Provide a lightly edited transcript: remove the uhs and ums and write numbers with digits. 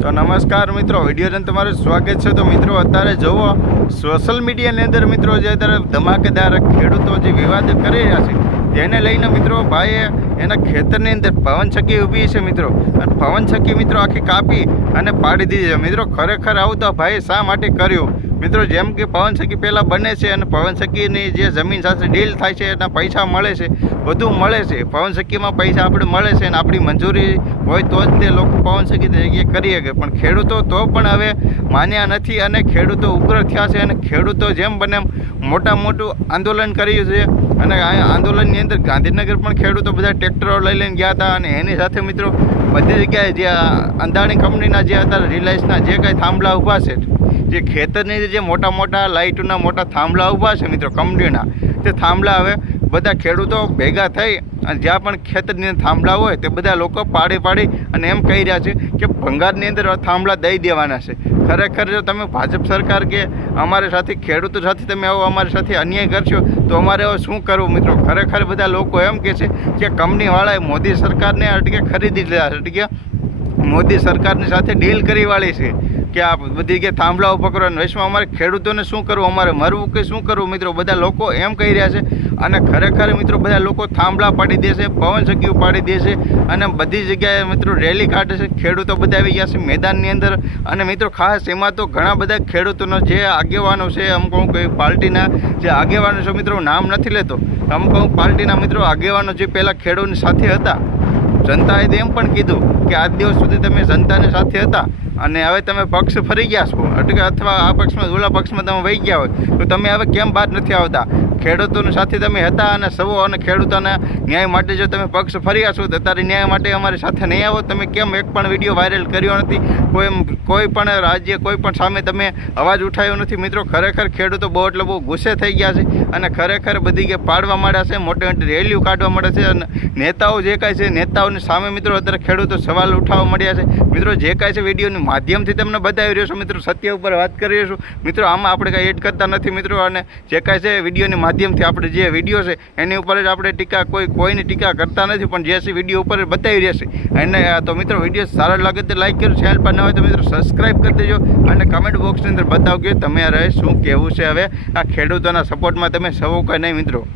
તો નમસ્કાર મિત્રો, વિડીયોને તમારું સ્વાગત છે। તો મિત્રો અત્યારે જુઓ સોશિયલ મીડિયાની અંદર મિત્રો જે અત્યારે ધમાકેદાર ખેડૂતો જે વિવાદ કરી રહ્યા છે તેને લઈને મિત્રો ભાઈએ એના ખેતરની અંદર પવનચક્કી ઊભી છે મિત્રો, અને પવનચક્કી મિત્રો આખી કાપી અને પાડી દીધી છે મિત્રો। ખરેખર આવું તો ભાઈ શા માટે કર્યું મિત્રો? જેમ કે પવનચક્કી પહેલાં બને છે અને પવનચક્કીની જે જમીન સાથે ડીલ થાય છે એના પૈસા મળે છે, બધું મળે છે। પવનચક્કીમાં પૈસા આપણે મળે છે અને આપણી મંજૂરી હોય તો જ તે લોકો પવનચક્કી જગ્યાએ કરી શકે, પણ ખેડૂતો તો પણ હવે માન્યા નથી અને ખેડૂતો ઉગ્ર થયા છે અને ખેડૂતો જેમ બને મોટું આંદોલન કર્યું છે। અને આ આંદોલનની અંદર ગાંધીનગર પણ ખેડૂતો બધા ટ્રેક્ટરો લઈને ગયા હતા અને એની સાથે મિત્રો બધી જગ્યાએ જે અંદાણી કંપનીના જે અત્યારે રિલાયન્સના જે કાંઈ થાંભલા ઊભા છે, જે ખેતરની જે મોટા લાઇટોના મોટા થાંભલા ઊભા છે મિત્રો કંપનીના, તે થાંભલા હવે બધા ખેડૂતો ભેગા થઈ અને જ્યાં પણ ખેતરની થાંભલા હોય તે બધા લોકો પાડી અને એમ કહી રહ્યા છે કે ભંગારની અંદર થાંભલા દઈ દેવાના છે। ખરેખર જો તમે ભાજપ સરકાર કે અમારી સાથે ખેડૂતો સાથે તમે આવો અમારી સાથે અન્યાય કરશો તો અમારે હવે શું કરવું મિત્રો? ખરેખર બધા લોકો એમ કહે છે કે કંપનીવાળાએ મોદી સરકારને અટકે ખરીદી લીધા છે, અટકે મોદી સરકારની સાથે ડીલ કરી વાળી છે કે આ બધી કે થાંભલા ઊભા કરવાના। વૈશ્વમાં અમારે ખેડૂતોને શું કરવું, અમારે મરવું કે શું કરવું મિત્રો? બધા લોકો એમ કહી રહ્યા છે અને ખરેખર મિત્રો બધા લોકો થાંભલા પાડી દેશે, પવનચક્કીઓ પાડી દેશે અને બધી જગ્યાએ મિત્રો રેલી કાઢે છે। ખેડૂતો બધા આવી ગયા છે મેદાનની અંદર અને મિત્રો ખાસ એમાં તો ઘણા બધા ખેડૂતોનો જે આગેવાનો છે, અમુક પાર્ટીના જે આગેવાનો છે મિત્રો, નામ નથી લેતો, અમુક પાર્ટીના મિત્રો આગેવાનો જે પહેલાં ખેડૂતની સાથે હતા, જનતાએ એમ પણ કીધું કે આજ દિવસ સુધી તમે જનતાની સાથે હતા અને હવે તમે પક્ષ ફરી ગયા છો, એટલે અથવા આ પક્ષમાં ઓલા પક્ષમાં તમે વહી ગયા હોય તો તમે હવે કેમ બહાર નથી આવતા? ખેડૂતોની સાથે તમે હતા અને સૌ અને ખેડૂતોના ન્યાય માટે જો તમે પક્ષ ફર્યા છો તો અત્યારે ન્યાય માટે અમારી સાથે નહીં આવો? તમે કેમ એક પણ વિડીયો વાયરલ કર્યો નથી? કોઈ પણ રાજ્ય કોઈ પણ સામે તમે અવાજ ઉઠાવ્યો નથી મિત્રો? ખરેખર ખેડૂતો બહુ ગુસ્સે થઈ ગયા છે અને ખરેખર બધી કે પાડવા માંડ્યા છે, મોટી રેલીઓ કાઢવા માંડ્યા છે અને નેતાઓ જે કાંઈ છે નેતાઓની સામે મિત્રો અત્યારે ખેડૂતો સવાલ ઉઠાવવા મળ્યા છે મિત્રો। જે કાંઈ છે વિડીયોની માધ્યમથી તમને બતાવી રહ્યો છું મિત્રો, સત્ય ઉપર વાત કરી રહ્યો છું મિત્રો, આમાં આપણે કાંઈ એડ કરતા નથી મિત્રો। અને જે કાંઈ છે વિડીયોની માધ્યમથી આપણે જે વિડીયો છે એની ઉપર જ આપણે કોઈની ટીકા કરતા નથી, પણ જે છે વિડીયો ઉપર બતાવી રહ્યા છે એને તો મિત્રો વિડીયો સારા લાગે તો લાઈક કરો, ચેનલ પર ન હોય તો મિત્રો સબસ્ક્રાઈબ કરી દેજો અને કમેન્ટ બોક્સની અંદર બતાવો કે તમારે શું કહેવું છે હવે આ ખેડૂતોના સપોર્ટમાં તમે સૌ કંઈ નહીં મિત્રો।